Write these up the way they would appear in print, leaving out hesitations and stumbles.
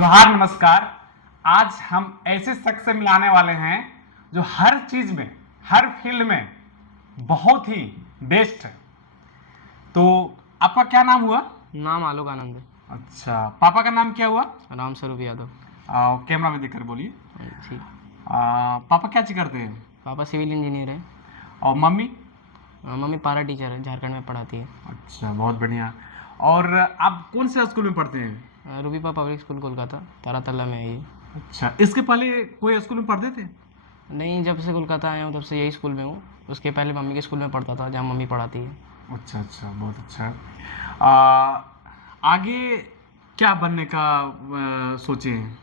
जोहार नमस्कार। आज हम ऐसे शख्स से मिलाने वाले हैं जो हर चीज में, हर फील्ड में बहुत ही बेस्ट है। तो आपका क्या नाम हुआ? नाम आलोक आनंद है। अच्छा, पापा का नाम क्या हुआ? राम स्वरूप यादव। कैमरा में देखकर बोलिए। ठीक। पापा क्या चीज करते हैं? पापा सिविल इंजीनियर है। और मम्मी? मम्मी पारा टीचर है, झारखंड में पढ़ाती है। अच्छा, बहुत बढ़िया। और आप कौन से स्कूल में पढ़ते हैं? रूबीपा पब्लिक स्कूल कोलकाता, तारातल्ला में है ये। अच्छा, इसके पहले कोई स्कूल में पढ़ते थे? नहीं, जब से कोलकाता आया हूँ तब से यही स्कूल में हूँ। उसके पहले मम्मी के स्कूल में पढ़ता था जहाँ मम्मी पढ़ाती है। अच्छा अच्छा, बहुत अच्छा। आगे क्या बनने का सोचे हैं?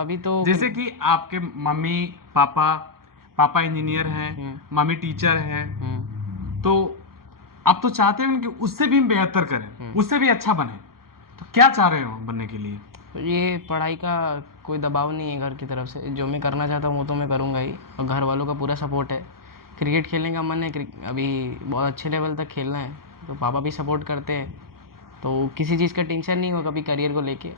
अभी तो जैसे कि आपके मम्मी पापा, पापा इंजीनियर हैं, मम्मी टीचर हैं, तो आप तो चाहते हैं कि उससे भी हम बेहतर करें, उससे भी अच्छा बने। तो क्या चाह रहे हो बनने के लिए? ये पढ़ाई का कोई दबाव नहीं है घर की तरफ से। जो मैं करना चाहता हूँ वो तो मैं करूँगा ही, और घर वालों का पूरा सपोर्ट है। क्रिकेट खेलने का मन है, अभी बहुत अच्छे लेवल तक खेलना है, तो पापा भी सपोर्ट करते हैं, तो किसी चीज़ का टेंशन नहीं होगा कभी करियर को लेके।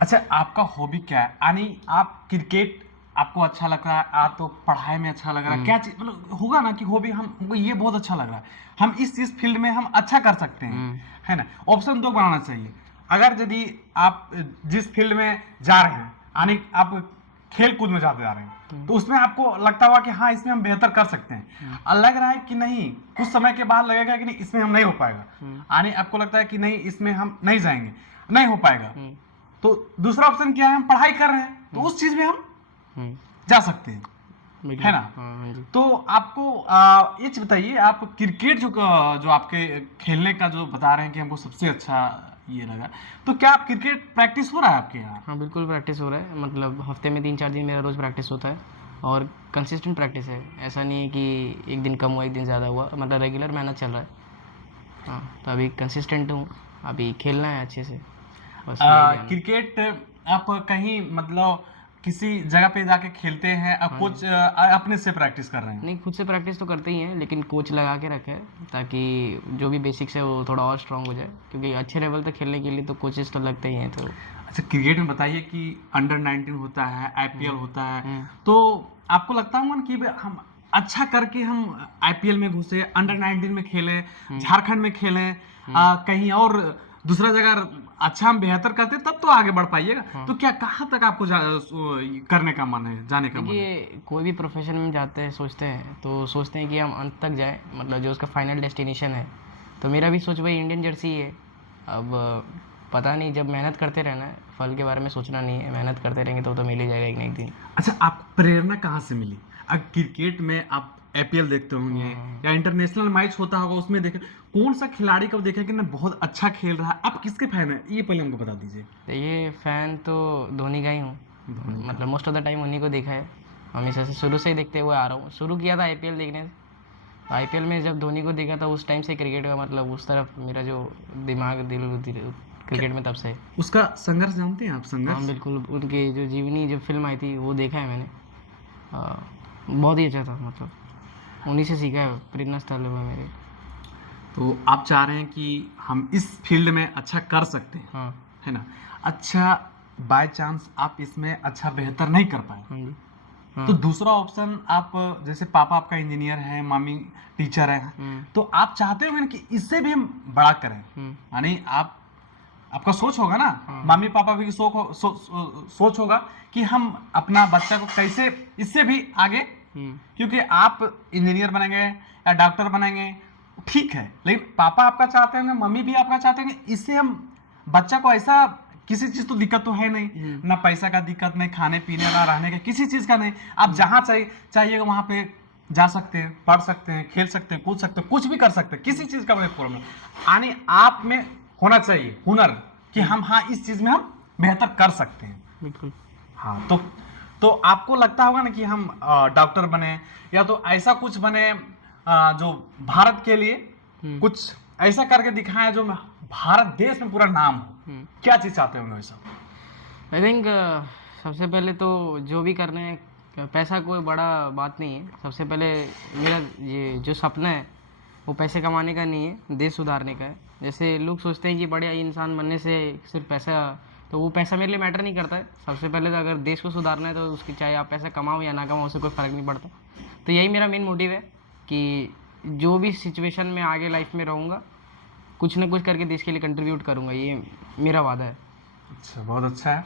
अच्छा, आपका हॉबी क्या है? यानी आप क्रिकेट आपको अच्छा लग रहा है, आप तो पढ़ाई में अच्छा लग रहा है, क्या चीज मतलब होगा ना कि हॉबी हमको ये बहुत अच्छा लग रहा है, हम इस फील्ड में हम अच्छा कर सकते हैं, है ना? ऑप्शन दो बनाना चाहिए। अगर यदि आप जिस फील्ड में जा रहे हैं, यानी आप खेल कूद में जाते जा रहे हैं, तो उसमें आपको लगता होगा कि हाँ इसमें हम बेहतर कर सकते हैं, और लग रहा है कि नहीं, कुछ समय के बाद लगेगा कि नहीं इसमें हम नहीं हो पाएगा, यानी आपको लगता है कि नहीं इसमें हम नहीं जाएंगे, नहीं हो पाएगा, तो दूसरा ऑप्शन क्या है? हम पढ़ाई कर रहे हैं तो उस चीज में हम जा सकते हैं, है ना? हाँ जी। तो आपको ये चीज बताइए, आप क्रिकेट जो आपके खेलने का जो बता रहे हैं कि हमको सबसे अच्छा ये लगा, तो क्या आप क्रिकेट प्रैक्टिस हो रहा है आपके यहाँ? हाँ बिल्कुल प्रैक्टिस हो रहा है, मतलब हफ्ते में 3-4 दिन मेरा रोज़ प्रैक्टिस होता है, और कंसिस्टेंट प्रैक्टिस है। ऐसा नहीं है कि एक दिन कम हुआ एक दिन ज़्यादा हुआ, मतलब रेगुलर मेहनत चल रहा है। हाँ, तो अभी कंसिस्टेंट हूँ, अभी खेलना है अच्छे से बस। क्रिकेट आप कहीं मतलब किसी जगह पे जाके खेलते हैं, अब कोच अपने से प्रैक्टिस कर रहे हैं? नहीं, खुद से प्रैक्टिस तो करते ही हैं, लेकिन कोच लगा के रखे हैं ताकि जो भी बेसिक्स है वो थोड़ा और स्ट्रांग हो जाए, क्योंकि अच्छे लेवल तक खेलने के लिए तो कोचेस तो लगते ही हैं। तो अच्छा, क्रिकेट में बताइए कि अंडर 19 होता है, आईपीएल होता है, तो आपको लगता होगा ना कि हम अच्छा करके हम आईपीएल में घुसे, अंडर 19 में खेलें, झारखंड में खेलें, कहीं और दूसरा जगह अच्छा हम बेहतर करते तब तो आगे बढ़ पाइएगा। तो क्या कहाँ तक आपको करने का मन है, जाने का मन है? देखिए, कोई भी प्रोफेशन में जाते हैं सोचते हैं तो सोचते हैं कि हम अंत तक जाएं, मतलब जो उसका फाइनल डेस्टिनेशन है। तो मेरा भी सोच वही इंडियन जर्सी है। अब पता नहीं, जब मेहनत करते रहना है, फल के बारे में सोचना नहीं है, मेहनत करते रहेंगे तो मिल ही जाएगा एक ना एक दिन। अच्छा, आपको प्रेरणा कहाँ से मिली? अब क्रिकेट में आप आईपीएल देखते होंगे या इंटरनेशनल मैच होता होगा उसमें देखे, कौन सा खिलाड़ी को देखा कि ना बहुत अच्छा खेल रहा है, आप किसके फैन है ये पहले हमको बता दीजिए। तो ये फ़ैन तो धोनी का ही हूँ, मतलब मोस्ट ऑफ द टाइम उन्हीं को देखा है, हमेशा से शुरू से ही देखते हुए आ रहा हूँ। शुरू किया था आईपीएल देखने से, आईपीएल में जब धोनी को देखा था उस टाइम से क्रिकेट का मतलब उस तरफ मेरा जो दिमाग दिल क्रिकेट में तब से। उसका संघर्ष जानते हैं आप? हाँ संघर्ष बिल्कुल, उनकी जो जीवनी जो फिल्म आई थी वो देखा है मैंने। बहुत ही अच्छा था, मतलब उन्हीं से सीखा है, प्रेरणा स्थल है वो मेरे। तो आप चाह रहे हैं कि हम इस फील्ड में अच्छा कर सकते हैं, हाँ है ना? अच्छा, बाय चांस आप इसमें अच्छा बेहतर नहीं कर पाए, हाँ जी। तो दूसरा ऑप्शन, आप जैसे पापा आपका इंजीनियर है, मम्मी टीचर है, तो आप चाहते होंगे ना कि इससे भी हम बड़ा करें, यानी आपका सोच होगा ना, मम्मी पापा भी सोच होगा कि हम अपना बच्चा को कैसे इससे भी आगे, क्योंकि आप इंजीनियर बनेंगे या डॉक्टर बनेंगे ठीक है, लेकिन पापा आपका चाहते होंगे, मम्मी भी आपका चाहते होंगे, इससे हम बच्चा को ऐसा, किसी चीज तो दिक्कत तो है नहीं ना, पैसा का दिक्कत नहीं, खाने पीने का, रहने का, किसी चीज का नहीं, आप जहाँ चाहिएगा वहां पे जा सकते हैं, पढ़ सकते हैं, खेल सकते हैं, कूद सकते हैं, कुछ भी कर सकते हैं, किसी चीज का प्रॉब्लम नहीं। यानी आप में होना चाहिए हुनर कि हम हाँ इस चीज में हम बेहतर कर सकते हैं। बिल्कुल। हाँ, तो आपको लगता होगा ना कि हम डॉक्टर बने या तो ऐसा कुछ बने जो भारत के लिए कुछ ऐसा करके दिखाएं जो भारत देश में पूरा नाम हो, क्या चीज चाहते होंगे वैसा? आई थिंक सबसे पहले तो जो भी करना है, पैसा कोई बड़ा बात नहीं है। सबसे पहले मेरा ये जो सपना है वो पैसे कमाने का नहीं है, देश सुधारने का है। जैसे लोग सोचते हैं कि बड़े इंसान बनने से सिर्फ पैसा तो वो पैसा मेरे लिए मैटर नहीं करता है। सबसे पहले तो अगर देश को सुधारना है तो उसकी चाहे आप पैसा कमाओ या ना कमाओ, उससे कोई फ़र्क नहीं पड़ता। तो यही मेरा मेन मोटिव है कि जो भी सिचुएशन में आगे लाइफ में रहूँगा, कुछ ना कुछ करके देश के लिए कंट्रीब्यूट करूँगा, ये मेरा वादा है। अच्छा, बहुत अच्छा है।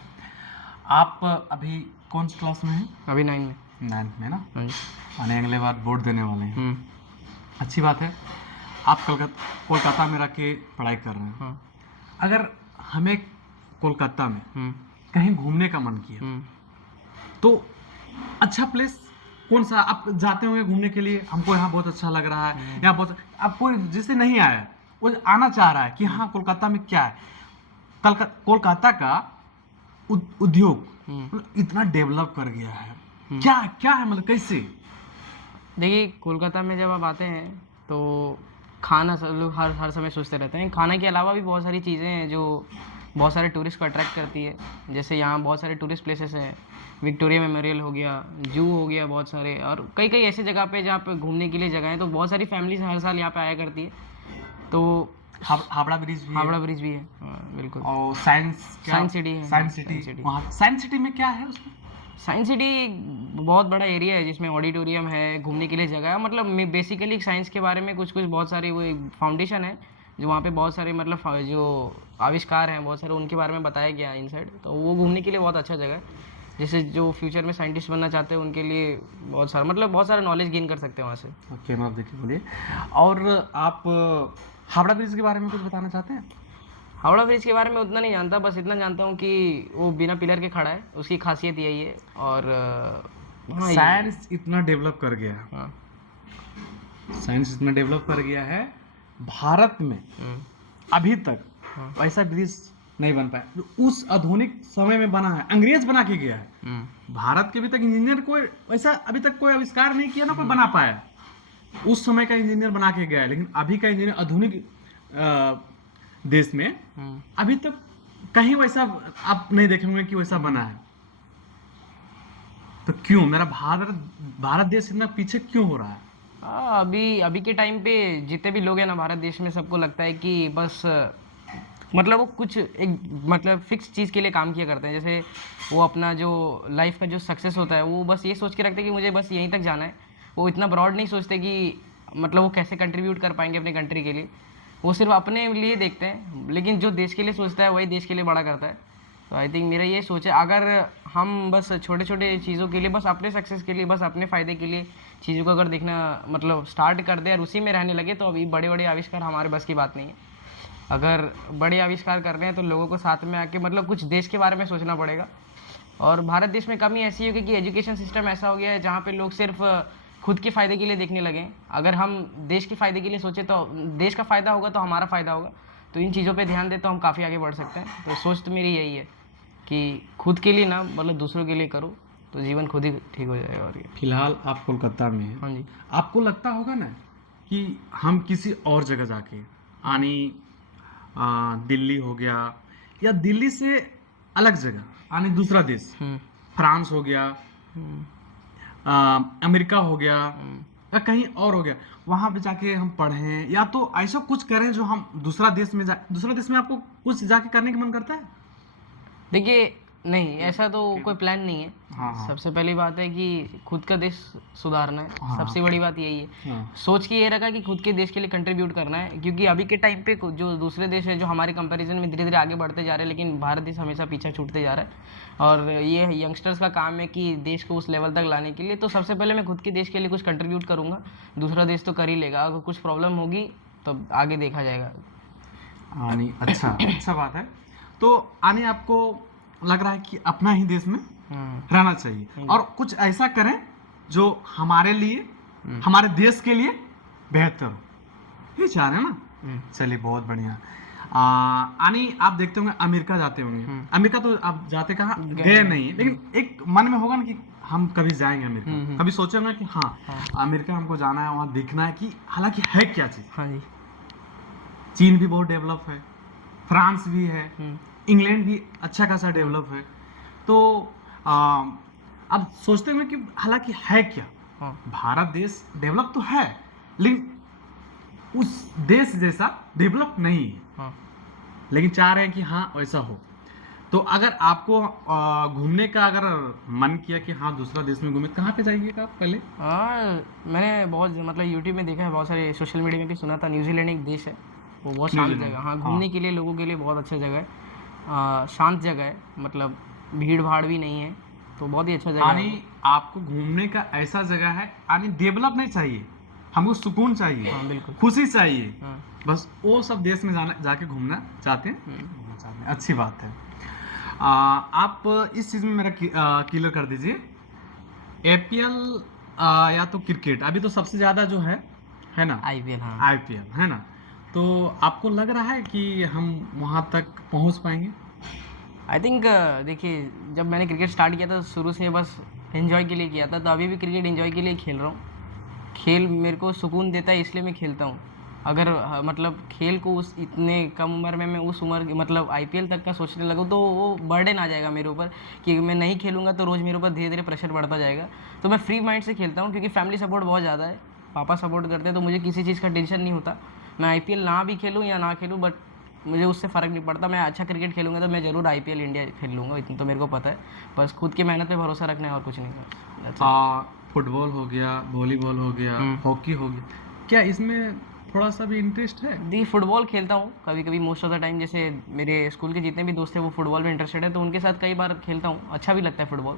आप अभी कौन सी क्लास में हैं? अभी 9 में। 9th में ना, हाँ जी। आने अगले बार बोर्ड देने वाले हैं। अच्छी बात है। आप कोलकाता में रह के पढ़ाई कर रहे हैं। हाँ। अगर हमें कोलकाता में कहीं घूमने का मन किया तो अच्छा प्लेस कौन सा आप जाते होंगे घूमने के लिए? हमको यहाँ बहुत अच्छा लग रहा है, यहाँ बहुत, अब कोई जिससे नहीं आया है वो आना चाह रहा है कि हाँ कोलकाता में क्या है। कोलकाता का उद्योग मतलब इतना डेवलप कर गया है, क्या क्या है, मतलब कैसे? देखिए, कोलकाता में जब आप आते हैं तो खाना, सब लोग हर समय सोचते रहते हैं। खाने के अलावा भी बहुत सारी चीज़ें हैं जो बहुत सारे टूरिस्ट को अट्रैक्ट करती है। जैसे यहाँ बहुत सारे टूरिस्ट प्लेसेस हैं, विक्टोरिया मेमोरियल हो गया, जू हो गया, बहुत सारे, और कई कई ऐसे जगह पे जहाँ पे घूमने के लिए जगह है। तो बहुत सारी फैमिलीज हर साल यहाँ पे आया करती है। तो हावड़ा ब्रिज भी हावड़ा ब्रिज भी है। हाँ, बिल्कुल। और साइंस सिटी है। साइंस सिटी, वहाँ साइंस सिटी में क्या है उसमें? साइंस सिटी बहुत बड़ा एरिया है जिसमें ऑडिटोरियम है, घूमने के लिए जगह है। मतलब बेसिकली साइंस के बारे में कुछ कुछ बहुत सारे वो फाउंडेशन है जो वहाँ पे बहुत सारे मतलब जो आविष्कार हैं बहुत सारे उनके बारे में बताया गया है इनसाइड। तो वो घूमने के लिए बहुत अच्छा जगह है। जैसे जो फ्यूचर में साइंटिस्ट बनना चाहते हैं उनके लिए बहुत सारा नॉलेज गेन कर सकते हैं वहाँ से। ओके, मैं देखिए बोलिए। और आप हावड़ा ब्रिज के बारे में कुछ बताना चाहते हैं? हावड़ा ब्रिज के बारे में उतना नहीं जानता, बस इतना जानता हूँ कि वो बिना पिलर के खड़ा है, उसकी खासियत यही है। और साइंस इतना डेवलप कर गया है, हाँ, साइंस इतना डेवलप कर गया है, भारत में अभी तक वैसा ब्रिज नहीं बन पाया जो उस आधुनिक समय में बना है, अंग्रेज बना के गया है। भारत के अभी तक इंजीनियर कोई वैसा अभी तक कोई आविष्कार नहीं किया ना, कोई बना पाया। उस समय का इंजीनियर बना के गया है, लेकिन अभी का इंजीनियर आधुनिक देश में अभी तक कहीं वैसा आप नहीं देखेंगे कि वैसा बना है। तो क्यों मेरा भारत देश इतना पीछे क्यों हो रहा है? अभी के टाइम पे जितने भी लोग हैं ना भारत देश में, सबको लगता है कि बस मतलब वो कुछ एक मतलब फिक्स चीज़ के लिए काम किया करते हैं। जैसे वो अपना जो लाइफ का जो सक्सेस होता है वो बस ये सोच के रखते हैं कि मुझे बस यहीं तक जाना है। वो इतना ब्रॉड नहीं सोचते कि मतलब वो कैसे कंट्रीब्यूट कर पाएंगे अपने कंट्री के लिए। वो सिर्फ अपने लिए देखते हैं, लेकिन जो देश के लिए सोचता है वही देश के लिए बड़ा करता है। तो आई थिंक मेरा ये सोच है, अगर हम बस छोटे छोटे चीज़ों के लिए, बस अपने सक्सेस के लिए, बस अपने फ़ायदे के लिए चीज़ों को अगर देखना मतलब स्टार्ट कर दे और उसी में रहने लगे, तो अभी बड़े बड़े आविष्कार हमारे बस की बात नहीं है। अगर बड़े आविष्कार कर रहे हैं तो लोगों को साथ में आके मतलब कुछ देश के बारे में सोचना पड़ेगा। और भारत देश में कमी ऐसी होगी कि एजुकेशन सिस्टम ऐसा हो गया है जहाँ पे लोग सिर्फ खुद के फ़ायदे के लिए देखने लगे। अगर हम देश के फ़ायदे के लिए सोचें तो देश का फ़ायदा होगा तो हमारा फ़ायदा होगा। तो इन चीज़ों पे ध्यान दे तो हम काफ़ी आगे बढ़ सकते हैं। तो सोच तो मेरी यही है कि खुद के लिए ना, मतलब दूसरों के लिए करो तो जीवन खुद ही ठीक हो जाएगा। और ये फिलहाल आप कोलकाता में हैं। हाँ जी। आपको लगता होगा ना कि हम किसी और जगह जाके यानी दिल्ली हो गया या दिल्ली से अलग जगह यानी दूसरा देश, फ्रांस हो गया, अमेरिका हो गया या कहीं और हो गया, वहाँ पे जाके हम पढ़ें या तो ऐसा कुछ करें जो हम दूसरा देश में आपको कुछ जाके करने का मन करता है? देखिए, नहीं, ऐसा तो कोई प्लान नहीं है। हाँ। सबसे पहली बात है कि खुद का देश सुधारना है। हाँ। सबसे बड़ी बात यही है। हाँ। सोच के ये रखा कि खुद के देश के लिए कंट्रीब्यूट करना है, क्योंकि अभी के टाइम पे जो दूसरे देश है जो हमारे कंपैरिजन में धीरे धीरे आगे बढ़ते जा रहे हैं, लेकिन भारत देश हमेशा पीछा छूटते जा रहा है। और ये यंगस्टर्स का काम है कि देश को उस लेवल तक लाने के लिए। तो सबसे पहले मैं खुद के देश के लिए कुछ कंट्रीब्यूट करूँगा, दूसरा देश तो कर ही लेगा। अगर कुछ प्रॉब्लम होगी तो आगे देखा जाएगा। नहीं, अच्छा बात है। तो आने आपको लग रहा है कि अपना ही देश में रहना चाहिए और कुछ ऐसा करें जो हमारे लिए, हमारे देश के लिए बेहतर हो, ये चाह रहे हैं ना? चलिए, बहुत बढ़िया। आनी आप देखते होंगे अमेरिका जाते होंगे। अमेरिका तो आप जाते कहाँ गए नहीं, लेकिन एक मन में होगा ना कि हम कभी जाएंगे अमेरिका, कभी सोचेंगे कि हाँ अमेरिका हमको जाना है, वहाँ देखना है कि हालांकि है क्या चीज़। हाँ जी। चीन भी बहुत डेवलप है, फ्रांस भी है, इंग्लैंड भी अच्छा खासा डेवलप है। तो अब सोचते हुए कि हालांकि है क्या, भारत देश डेवलप तो है लेकिन उस देश जैसा डेवलप नहीं है, लेकिन चाह रहे हैं कि हाँ वैसा हो। तो अगर आपको घूमने का अगर मन किया कि हाँ दूसरा देश में घूमे, कहाँ पे जाइएगा आप पहले? हाँ, मैंने बहुत मतलब यूट्यूब में देखा है, बहुत सारे सोशल मीडिया में भी सुना था। न्यूजीलैंड एक देश है, वो बहुत शांत न्यूजीलैंड, जगह, हाँ घूमने के लिए लोगों के लिए बहुत अच्छा जगह है। शांत जगह है, मतलब भीड़ भाड़ भी नहीं है, तो बहुत ही अच्छा जगह है। यानी आपको घूमने का ऐसा जगह है, यानी डेवलप नहीं चाहिए, हमको सुकून चाहिए, हाँ बिल्कुल। खुशी चाहिए, हाँ। बस वो सब देश में जाके घूमना चाहते हैं। घूमना चाहते हैं, अच्छी बात है। आप इस चीज़ में मेरा क्लियर कर दीजिए, एपीएल या तो क्रिकेट, अभी तो सबसे ज़्यादा जो है ना आईपीएल, हाँ। आईपीएल, है ना? तो आपको लग रहा है कि हम वहाँ तक पहुँच पाएंगे? आई थिंक देखिए, जब मैंने क्रिकेट स्टार्ट किया था तो शुरू से बस एंजॉय के लिए किया था, तो अभी भी क्रिकेट एंजॉय के लिए खेल रहा हूँ। खेल मेरे को सुकून देता है, इसलिए मैं खेलता हूँ। अगर मतलब खेल को उस इतने कम उम्र में मैं उस उम्र मतलब आईपीएल तक का सोचने लगूँ तो वो बर्डन आ जाएगा मेरे ऊपर कि मैं नहीं खेलूँगा तो रोज़ मेरे ऊपर धीरे धीरे प्रेशर बढ़ता जाएगा। तो मैं फ्री माइंड से खेलता हूँ, क्योंकि फैमिली सपोर्ट बहुत ज़्यादा है, पापा सपोर्ट करते हैं, तो मुझे किसी चीज़ का टेंशन नहीं होता। मैं आईपीएल ना भी खेलूँ या ना खेलूँ, बट मुझे उससे फ़र्क नहीं पड़ता। मैं अच्छा क्रिकेट खेलूँगा तो मैं ज़रूर आईपीएल इंडिया खेल लूँगा, इतना तो मेरे को पता है। बस खुद की मेहनत पे भरोसा रखना है और कुछ नहीं है। फुटबॉल हो गया, वॉलीबॉल हो गया, हॉकी हो गया, क्या इसमें थोड़ा सा भी इंटरेस्ट है? दी फुटबॉल खेलता हूँ कभी कभी, मोस्ट ऑफ द टाइम। जैसे मेरे स्कूल के जितने भी दोस्त हैं वो फुटबॉल में इंटरेस्टेड है, तो उनके साथ कई बार खेलता हूँ, अच्छा भी लगता है फुटबॉल।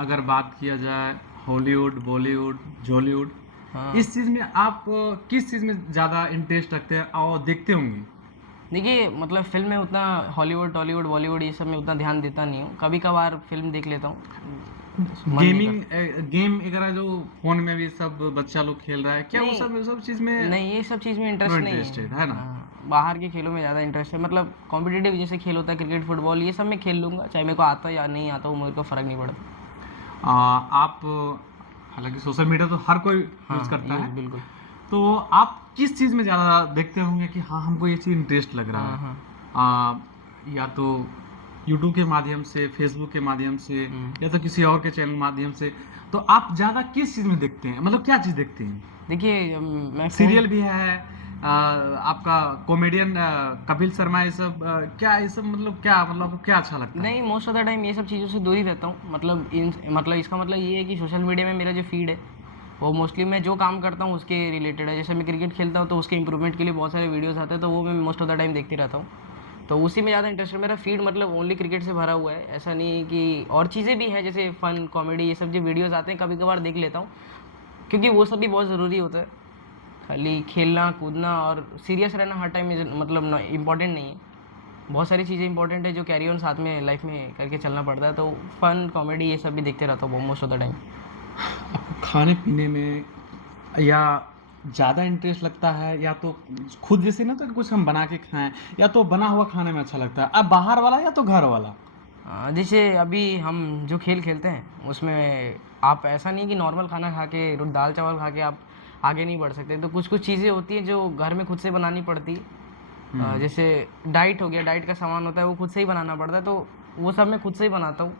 अगर बात किया जाए हॉलीवुड, बॉलीवुड, जॉलीवुड, हाँ। इस चीज़ में आप किस चीज़ में ज़्यादा इंटरेस्ट रखते हैं और देखते होंगे? देखिए, मतलब फिल्म में उतना हॉलीवुड, टॉलीवुड, बॉलीवुड ये सब में उतना ध्यान देता नहीं हूँ, कभी कभार फिल्म देख लेता हूँ। मन नहीं गेम वगैरह जो फोन में भी सब बच्चा लोग खेल रहा है, क्या वो सब चीज़ में? नहीं, ये सब चीज़ में इंटरेस्ट नहीं इंटरेस्टेड है ना? हाँ, बाहर के खेलों में ज़्यादा इंटरेस्ट है। मतलब कॉम्पिटिटिव जैसे खेल होता है, क्रिकेट, फुटबॉल, ये सब मैं खेल लूँगा, चाहे मेरे को आता या नहीं आता, वो मेरे को फ़र्क नहीं पड़ता। आप हालांकि सोशल मीडिया तो हर कोई यूज करता है, बिल्कुल। तो आप किस चीज़ में ज़्यादा देखते होंगे कि हाँ हमको ये चीज़ इंटरेस्ट लग रहा है? या तो यूट्यूब के माध्यम से, फेसबुक के माध्यम से, या तो किसी और के चैनल माध्यम से, तो आप ज़्यादा किस चीज़ में देखते हैं, मतलब क्या चीज़ देखते हैं? देखिए, मैं सीरियल भी है, आपका कॉमेडियन कपिल शर्मा, ये सब क्या, ये सब मतलब क्या, मतलब आपको क्या अच्छा लगता है? नहीं, मोस्ट ऑफ द टाइम ये सब चीज़ों से दूर ही रहता हूँ। मतलब इसका मतलब ये है कि सोशल मीडिया में मेरा जो फीड है वो मोस्टली मैं जो काम करता हूँ उसके रिलेटेड है। जैसे मैं क्रिकेट खेलता हूँ तो उसके इंप्रूवमेंट के लिए बहुत सारे वीडियोस आते हैं, तो वो मैं मोस्ट ऑफ द टाइम देखते रहता हूँ, तो उसी में ज़्यादा इंटरेस्ट है। मेरा फीड मतलब ओनली क्रिकेट से भरा हुआ है, ऐसा नहीं है कि और चीज़ें भी हैं जैसे फ़न, कॉमेडी, ये सब जो वीडियोज़ आते हैं कभी कभार देख लेता हूँ, क्योंकि वो सब भी बहुत ज़रूरी होता है। खाली खेलना कूदना और सीरियस रहना हर टाइम मतलब इम्पॉर्टेंट नहीं है। बहुत सारी चीज़ें इंपॉर्टेंट है जो कैरी ऑन साथ में लाइफ में करके चलना पड़ता है, तो फन, कॉमेडी, ये सब भी देखते रहता हूँ मोस्ट ऑफ द टाइम। आपको खाने पीने में या ज़्यादा इंटरेस्ट लगता है, या तो खुद जैसे ना तो कुछ हम बना के खाएं, या तो बना हुआ खाने में अच्छा लगता है, अब बाहर वाला या तो घर वाला? जैसे अभी हम जो खेल खेलते हैं उसमें आप ऐसा नहीं कि नॉर्मल खाना खा के, दाल चावल खा के आप आगे नहीं बढ़ सकते, तो कुछ कुछ चीज़ें होती हैं जो घर में खुद से बनानी पड़ती है। जैसे डाइट हो गया, डाइट का सामान होता है वो खुद से ही बनाना पड़ता है, तो वो सब मैं खुद से ही बनाता हूँ,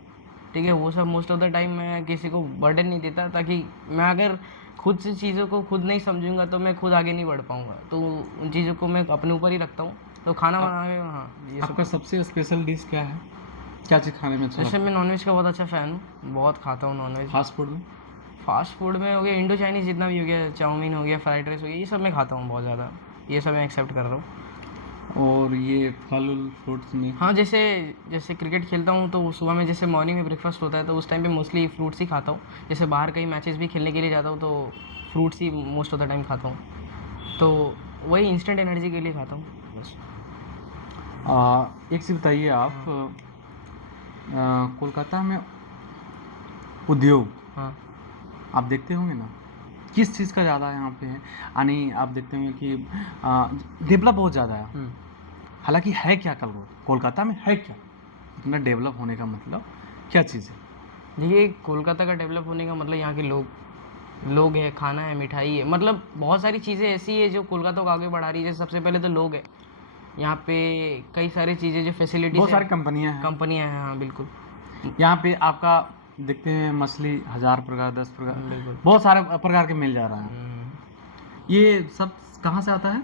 ठीक है। वो सब मोस्ट ऑफ द टाइम मैं किसी को बर्डन नहीं देता, ताकि मैं अगर खुद से चीज़ों को खुद नहीं समझूंगा तो मैं खुद आगे नहीं बढ़ पाऊंगा, तो उन चीज़ों को मैं अपने ऊपर ही रखता हूँ। तो खाना बनाने में हाँ, ये सब। आपका सबसे स्पेशल डिश क्या है, क्या चीज़ खाने में अच्छा जैसे लगता मैं नॉनवेज का बहुत अच्छा फ़ैन हूँ, बहुत खाता हूँ नॉनवेज। है? फास्ट फूड में? फास्ट फूड में हो गया इंडो चाइनीज़, जितना भी हो गया, चाउमीन हो गया, फ्राइड राइस हो गया, ये सब मैं खाता हूँ बहुत ज़्यादा, ये सब मैं एक्सेप्ट कर रहा हूँ। और ये फल फ्रूट्स में? हाँ, जैसे जैसे क्रिकेट खेलता हूँ तो सुबह में जैसे मॉर्निंग में ब्रेकफास्ट होता है, तो उस टाइम पे मोस्टली फ्रूट्स ही खाता हूँ। जैसे बाहर कई मैचेस भी खेलने के लिए जाता हूँ तो fruits he most of the time खाता हूँ, तो वही इंस्टेंट एनर्जी के लिए खाता हूँ बस। एक चीज़ बताइए आप, कोलकाता में उद्योग हाँ। आप देखते होंगे ना, किस चीज़ का ज़्यादा यहाँ पे है? यानी आप देखते होंगे कि डेवलप बहुत ज़्यादा है, हालांकि है क्या कोलकाता में है क्या इतना डेवलप होने का मतलब क्या चीज़ है? देखिए, कोलकाता का डेवलप होने का मतलब यहाँ के लोग है, खाना है, मिठाई है, मतलब बहुत सारी चीज़ें ऐसी है जो कोलकाता को आगे बढ़ा रही है। जैसे सबसे पहले तो लोग है, यहाँ पे कई सारी चीज़ें जो फैसिलिटीज, बहुत सारी कंपनियाँ हैं, हाँ बिल्कुल। यहाँ पे आपका देखते हैं मछली 1000 प्रकार, 10 प्रकार, बिल्कुल। बहुत सारे प्रकार के मिल जा रहा है। ये सब कहाँ से आता है?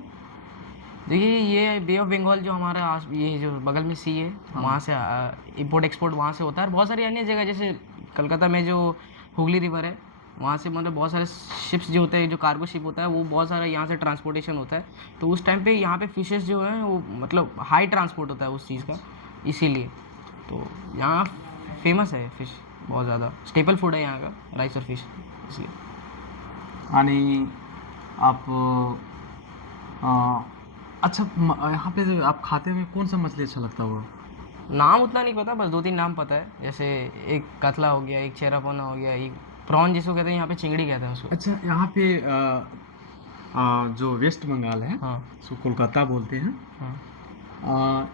देखिए ये बे ऑफ बंगाल जो हमारा ये जो बगल में सी है, वहाँ से इंपोर्ट एक्सपोर्ट वहाँ से होता है। और बहुत सारी अन्य जगह जैसे कलकत्ता में जो हुगली रिवर है, वहाँ से मतलब बहुत सारे शिप्स जो होते हैं, जो कार्गो शिप होता है, वो बहुत सारा यहाँ से ट्रांसपोर्टेशन होता है। तो उस टाइम पे यहाँ पे फिशेस जो हैं वो मतलब हाई ट्रांसपोर्ट होता है उस चीज़ का, इसीलिए तो यहाँ फेमस है फिश, बहुत ज़्यादा स्टेपल फूड है यहाँ का, राइस और फिश, इसलिए। आणि आप अच्छा यहाँ पे जो आप खाते में कौन सा मछली अच्छा लगता होगा? नाम उतना नहीं पता, बस 2-3 नाम पता है, जैसे एक कतला हो गया, एक चेरापोना हो गया, एक प्रॉन जिसको कहते हैं, यहाँ पे चिंगड़ी कहते हैं उसको। अच्छा, यहाँ पे जो वेस्ट बंगाल है, हाँ उसको कोलकाता बोलते हैं, हाँ।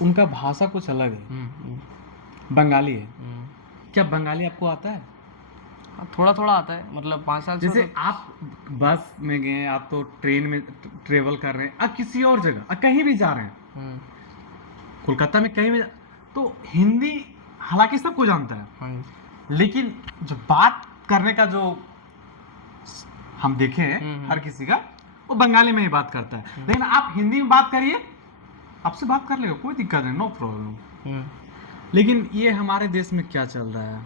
उनका भाषा कुछ अलग है, बंगाली है। क्या बंगाली आपको आता है? थोड़ा थोड़ा आता है, मतलब 5 साल से जैसे आप बस में गए, आप तो ट्रेन में ट्रेवल कर रहे हैं, अब किसी और जगह कहीं भी जा रहे हैं, कोलकाता में कहीं भी तो हिंदी हालांकि सबको जानता है, हाँ जी। लेकिन जो बात करने का जो हम देखे हैं हर किसी का, वो बंगाली में ही बात करता है। लेकिन आप हिंदी में बात करिए, आपसे बात कर लेगा, कोई दिक्कत नहीं, नो प्रॉब्लम। लेकिन ये हमारे देश में क्या चल रहा है,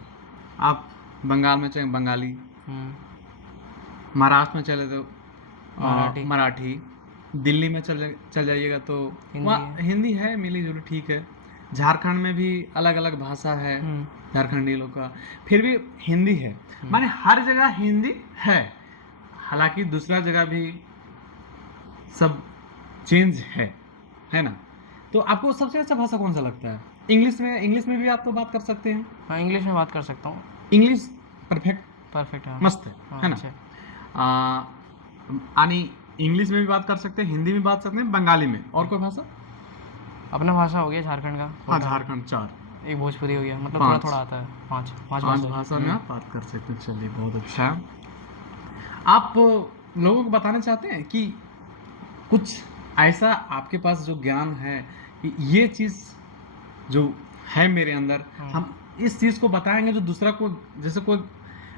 आप बंगाल में चले बंगाली, महाराष्ट्र में चले तो मराठी, दिल्ली में चल जाइएगा तो वहाँ हिंदी है, मिली जुली ठीक है। झारखंड में भी अलग अलग भाषा है, झारखंडी लोग का, फिर भी हिंदी है, माने हर जगह हिंदी है। हालांकि दूसरा जगह भी सब चेंज है ना। तो आपको सबसे अच्छा भाषा कौन सा लगता है? इंग्लिश में भी आप तो बात कर सकते हैं। हाँ, इंग्लिश में बात कर सकता हूँ। इंग्लिश परफेक्ट है, मस्त है ना। आणि इंग्लिश में भी बात कर सकते हैं, हिंदी में बात सकते हैं, बंगाली में, और कोई भाषा? अपना भाषा हो गया झारखंड का। हाँ, झारखंड 4, एक भोजपुरी हो गया, मतलब थोड़ा थोड़ा आता है। 5 भाषा में आप बात कर सकते हैं। चलिए, बहुत अच्छा। आप लोगों को बताना चाहते हैं कि कुछ ऐसा आपके पास जो ज्ञान है कि ये चीज़ जो है मेरे अंदर, हम इस चीज़ को बताएंगे जो दूसरा को, जैसे कोई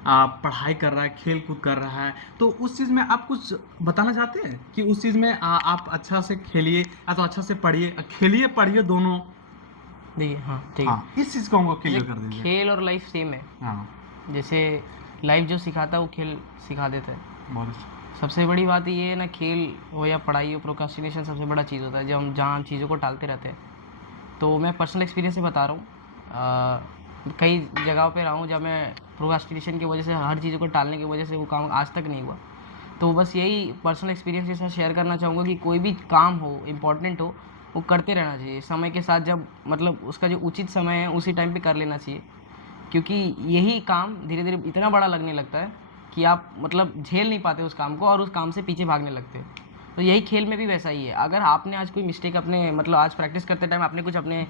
पढ़ाई कर रहा है, खेल कूद कर रहा है, तो उस चीज़ में आप कुछ बताना चाहते हैं कि उस चीज़ में आप अच्छा से खेलिए या तो अच्छा से पढ़िए, खेलिए पढ़िए दोनों। देखिए, हाँ ठीक है, इस चीज़ को हमको क्लियर कर दीजिए। खेल और लाइफ सेम है। हाँ, जैसे लाइफ जो सिखाता है वो खेल सिखा देता है। बहुत अच्छा। सबसे बड़ी बात ये है ना, खेल हो या पढ़ाई हो, प्रोक्रास्टिनेशन सबसे बड़ा चीज़ होता है जब हम जहाँ चीज़ों को टालते रहते हैं। तो मैं पर्सनल एक्सपीरियंस से बता रहा हूँ, कई जगहों पे रहा हूँ जब मैं प्रोक्रास्टिनेशन की वजह से, हर चीज़ों को टालने की वजह से वो काम आज तक नहीं हुआ। तो बस यही पर्सनल एक्सपीरियंस के साथ शेयर करना चाहूँगा कि कोई भी काम हो, इम्पोर्टेंट हो, वो करते रहना चाहिए समय के साथ, जब मतलब उसका जो उचित समय है उसी टाइम पे कर लेना चाहिए, क्योंकि यही काम धीरे धीरे इतना बड़ा लगने लगता है कि आप मतलब झेल नहीं पाते उस काम को और उस काम से पीछे भागने लगते हो। तो यही खेल में भी वैसा ही है। अगर आपने आज कोई मिस्टेक अपने मतलब आज प्रैक्टिस करते टाइम आपने कुछ अपने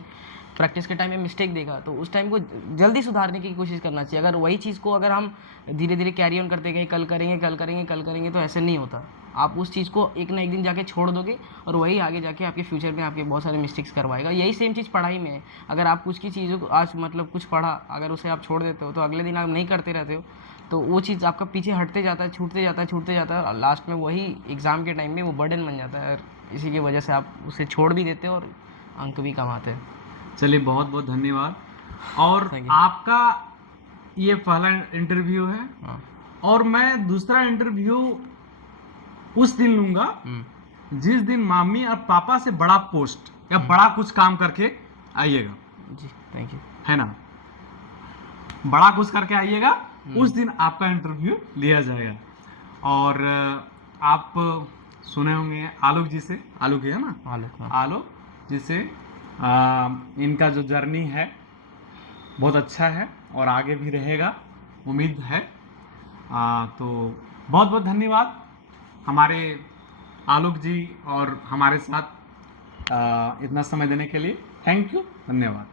प्रैक्टिस के टाइम में मिस्टेक देखा, तो उस टाइम को जल्दी सुधारने की कोशिश करना चाहिए। अगर वही चीज़ को अगर हम धीरे धीरे कैरी ऑन करते गए, कल करेंगे, तो ऐसे नहीं होता। आप उस चीज़ को एक ना एक दिन जाके छोड़ दोगे और वही आगे जाके आपके फ्यूचर में आपके बहुत सारे मिस्टेक्स करवाएगा। यही सेम चीज़ पढ़ाई में है। अगर आप कुछ की चीज़ों को आज मतलब कुछ पढ़ा, अगर उसे आप छोड़ देते हो तो अगले दिन आप नहीं करते रहते हो, तो वो चीज़ आपका पीछे हटते जाता है, छूटते जाता है और लास्ट में वही एग्ज़ाम के टाइम में वो बर्डन बन जाता है, और इसी की वजह से आप उसे छोड़ भी देते हो और अंक भी कमाते हैं। चलिए, बहुत बहुत धन्यवाद। और आपका ये पहला इंटरव्यू है, और मैं दूसरा इंटरव्यू उस दिन लूंगा जिस दिन मामी और पापा से बड़ा पोस्ट या बड़ा कुछ काम करके आइएगा। जी, थैंक यू। है ना, बड़ा कुछ करके आइएगा, उस दिन आपका इंटरव्यू लिया जाएगा। और आप सुने होंगे आलोक जी से, आलोक है ना, आलोक जी से, इनका जो जर्नी है बहुत अच्छा है और आगे भी रहेगा, उम्मीद है। तो बहुत बहुत धन्यवाद हमारे आलोक जी और हमारे साथ इतना समय देने के लिए। थैंक यू, धन्यवाद।